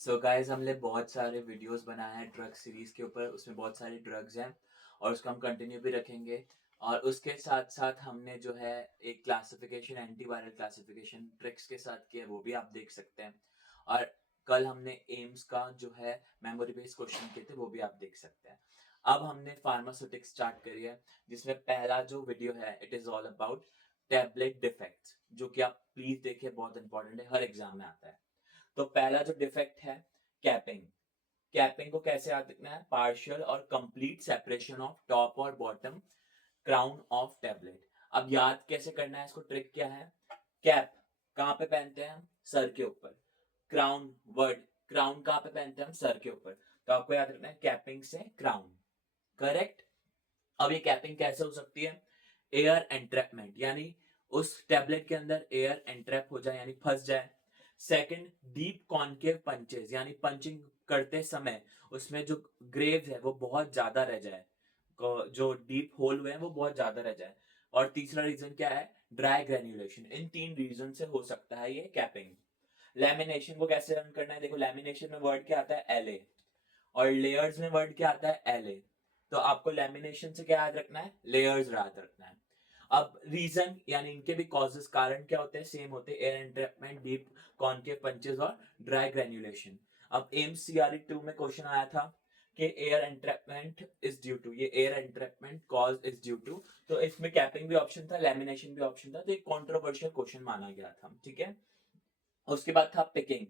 So guys हमने बहुत सारे वीडियोस बनाए हैं ड्रग सीरीज के ऊपर। उसमें बहुत सारी ड्रग्स हैं और उसको हम कंटिन्यू भी रखेंगे। और उसके साथ साथ हमने जो है एक क्लासिफिकेशन, एंटीवायरल क्लासिफिकेशन ट्रिक्स के साथ किया, वो भी आप देख सकते हैं। और कल हमने एम्स का जो है मेमोरी बेस्ड क्वेश्चन किए थे, वो भी आप देख सकते हैं। अब हमने फार्मास्यूटिक्स स्टार्ट करी है, जिसमें पहला जो वीडियो है it is all about tablet defects, जो कि आप प्लीज देखिए, बहुत इंपॉर्टेंट है, हर एग्जाम में आता है। तो पहला जो डिफेक्ट है, कैपिंग। कैपिंग को कैसे याद रखना है? पार्शियल और कंप्लीट सेपरेशन ऑफ टॉप और बॉटम क्राउन ऑफ टैबलेट। अब याद कैसे करना है इसको? ट्रिक क्या है? कैप कहां पे पहनते हैं हम? सर के ऊपर। क्राउन, वर्ड क्राउन कहां पे पहनते हैं हम? सर के ऊपर। तो आपको याद रखना है कैपिंग से क्राउन। करेक्ट। अब ये कैपिंग कैसे हो सकती है? एयर एंट्रैपमेंट, यानी उस टैबलेट के अंदर एयर एंट्रैप हो जाए, यानी फंस जाए। सेकंड, डीप कॉन्केव पंचेस, यानी पंचिंग करते समय उसमें जो ग्रेव है वो बहुत ज्यादा रह जाए, जो डीप होल हुए हैं वो बहुत ज्यादा रह जाए। और तीसरा रीजन क्या है? Dry granulation. इन तीन रीजन से हो सकता है ये कैपिंग। लैमिनेशन को कैसे रन करना है? देखो, लैमिनेशन में वर्ड क्या आता है? एलए। और लेयर्स में वर्ड क्या आता है? एलए। तो आपको लैमिनेशन से क्या याद रखना है? लेयर्स याद रखना है। अब रीजन यानी इनके भी कॉजेस, कारण क्या होते हैं? सेम होते हैं, air entrapment, deep concave punches और ड्राई ग्रेन्युलेशन। अब एम्स सीआरई 2 में क्वेश्चन आया था कि air entrapment is due to, ये air entrapment cause is due to. तो इसमें कैपिंग भी ऑप्शन था, लैमिनेशन भी ऑप्शन था, तो एक कॉन्ट्रोवर्शियल क्वेश्चन माना गया था। ठीक है। उसके बाद था पिकिंग।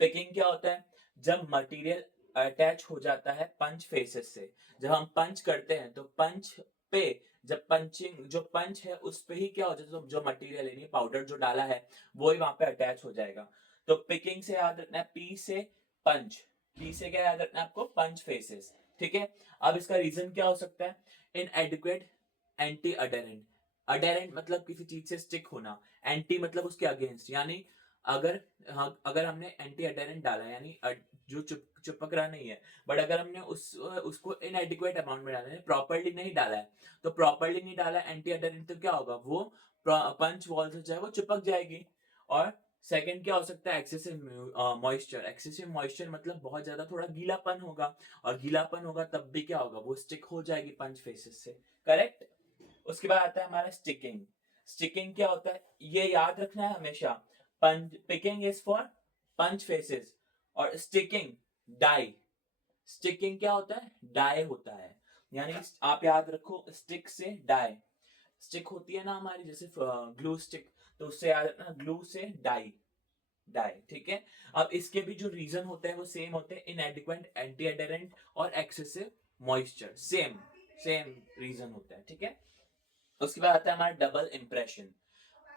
पिकिंग क्या होता है? जब मटेरियल अटैच हो जाता है पंच फेसेस से। जब हम पंच करते हैं तो पंच पे, जब पंचिंग जो पंच है उस पे ही क्या हो जाता है, जो मटेरियल यानी पाउडर जो डाला है वो ही वहां पे अटैच हो जाएगा। तो पिकिंग से याद रखना है पी से पंच। पी से क्या याद रखना है आपको? पंच फेसेस। ठीक है। अब इसका रीजन क्या हो सकता है? इनएडिक्वेट एंटी अडेरेंट। अडेरेंट मतलब किसी चीज से स्टिक होना, एंटी मतलब उसके अगेंस्ट, यानी अगर, हाँ, अगर हमने एंटी अडेरेंट डाला यानी जो चिपक रहा नहीं है, बट अगर हमने उसको इनएडिक्वेट अमाउंट में डाला है, प्रॉपरली नहीं डाला है, तो प्रॉपरली नहीं डाला एंटी अडेरेंट, तो क्या होगा? वो पंच वॉल से चाहे वो चिपक जाएगी। और सेकंड क्या हो सकता है? Excessive moisture. एक्सेसिव मॉइस्चर मतलब बहुत ज्यादा थोड़ा गीलापन होगा, और गीलापन होगा तब भी क्या होगा? वो स्टिक हो जाएगी पंच फेसेस से। करेक्ट। उसके बाद आता है हमारा स्टिकिंग। स्टिकिंग क्या होता है? ये याद रखना है हमेशा। Punch, picking is for punch faces, और स्टिकिंग डाई। स्टिकिंग क्या होता है? डाई होता है। यानी आप याद रखो, स्टिक से डाई। स्टिक होती है ना हमारी, जैसे ग्लू स्टिक, तो उससे याद रखना ग्लू से डाई। डाई। ठीक है। अब इसके भी जो रीजन होते हैं वो सेम होते हैं, इनएडिक्वेट एंटी एडेरेंट और excessive moisture. Same same reason होता है। ठीक है। उसके बाद आता है हमारा डबल इंप्रेशन।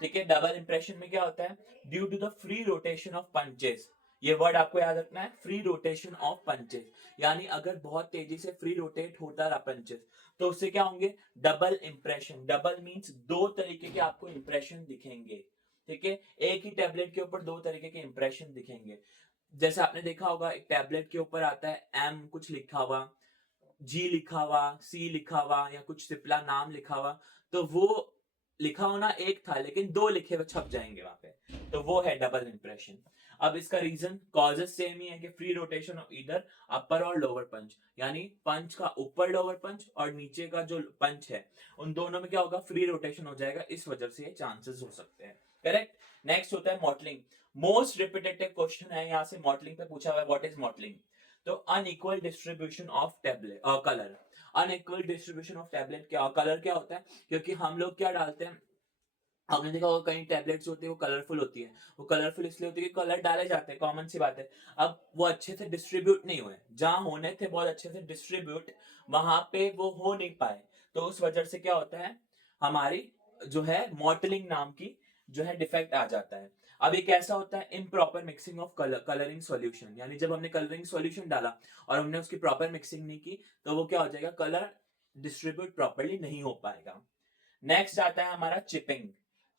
ठीक है। डबल इंप्रेशन में क्या होता है? Due to the free rotation of punches. ये वर्ड आपको याद रखना है, फ्री रोटेशन ऑफ पंचेस। यानी अगर बहुत तेजी से फ्री रोटेट होता रहा पंचेस, तो उससे क्या होंगे? Double impression. डबल मींस दो तरीके के आपको इंप्रेशन दिखेंगे। ठीक है। एक ही टैबलेट के ऊपर दो तरीके के इंप्रेशन दिखेंगे। जैसे आपने देखा होगा, एक टैबलेट के ऊपर आता है एम कुछ लिखा हुआ, जी लिखा हुआ, सी लिखा हुआ, या कुछ सिप्ला नाम लिखा हुआ, तो वो लिखा होना एक था लेकिन दो लिखे हुए छप जाएंगे वहां पे, तो वो है डबल इंप्रेशन। अब इसका रीजन, कॉजेस सेम ही है कि फ्री रोटेशन ऑफ इधर अपर और लोअर पंच, यानी पंच का ऊपर लोअर पंच और नीचे का जो पंच है, उन दोनों में क्या होगा? फ्री रोटेशन हो जाएगा, इस वजह से ये चांसेस हो सकते हैं। करेक्ट। नेक्स्ट होता है मॉडलिंग। मोस्ट रिपीटेटिव क्वेश्चन है यहाँ से मॉडलिंग पे पूछा हुआ है, व्हाट इज मॉडलिंग? तो unequal distribution of tablet colour. Unequal distribution of tablet क्या, कलर क्या होता है? क्योंकि हम लोग क्या डालते हैं, आपने देखा होगा कई टैबलेट्स होती है वो कलरफुल होती है। वो कलरफुल इसलिए होती है कि कलर डाले जाते हैं, कॉमन सी बात है। अब वो अच्छे से डिस्ट्रीब्यूट नहीं हुए, जहां होने थे बहुत अच्छे से डिस्ट्रीब्यूट, वहां पे वो हो नहीं पाए। तो उस वजह से क्या होता है? हमारी जो है मॉटलिंग नाम की जो है डिफेक्ट आ जाता है। अब ये कैसा होता है? Improper mixing of colouring solution, यानी जब हमने कलरिंग सॉल्यूशन डाला और हमने उसकी प्रॉपर मिक्सिंग नहीं की, तो वो क्या हो जाएगा? कलर डिस्ट्रीब्यूट प्रॉपरली नहीं हो पाएगा। नेक्स्ट आता है हमारा चिपिंग।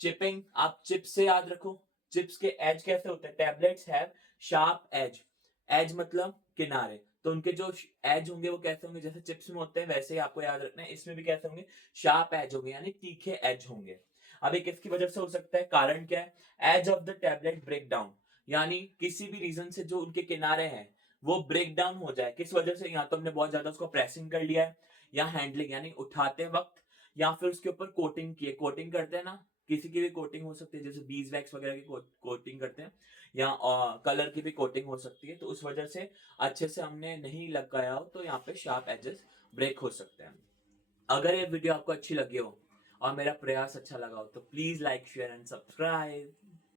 चिपिंग आप चिप से याद रखो। चिप्स के एज कैसे होते हैं? Tablets have sharp edge. Edge मतलब किनारे, तो उनके जो एज होंगे वो कैसे होंगे? जैसे चिप्स में होते हैं वैसे ही आपको याद रखना है, इसमें भी कैसे होंगे? शार्प एज होंगे, यानी तीखे एज होंगे। अब ये किसकी वजह से हो सकता है? कारण क्या है? Edge of the tablet break down, यानी किसी भी रीज़न से जो उनके किनारे हैं, वो ब्रेक डाउन हो जाए। किस वजह से? या तो हमने बहुत ज़्यादा उसको प्रेसिंग कर लिया है, या हैंडलिंग यानी उठाते वक़्त, या फिर उसके ऊपर कोटिंग की है। कोटिंग करते हैं ना, किसी की भी कोटिंग हो सकती है, जैसे बीज़-वैक्स वगैरह की कोटिंग करते हैं, या कलर की भी कोटिंग हो सकती है। तो उस वजह से अच्छे से हमने नहीं लगाया हो, तो यहाँ पे शार्प एजेस ब्रेक हो सकते हैं। अगर ये वीडियो आपको अच्छी लगी हो और मेरा प्रयास अच्छा लगा हो, तो please like, share and subscribe.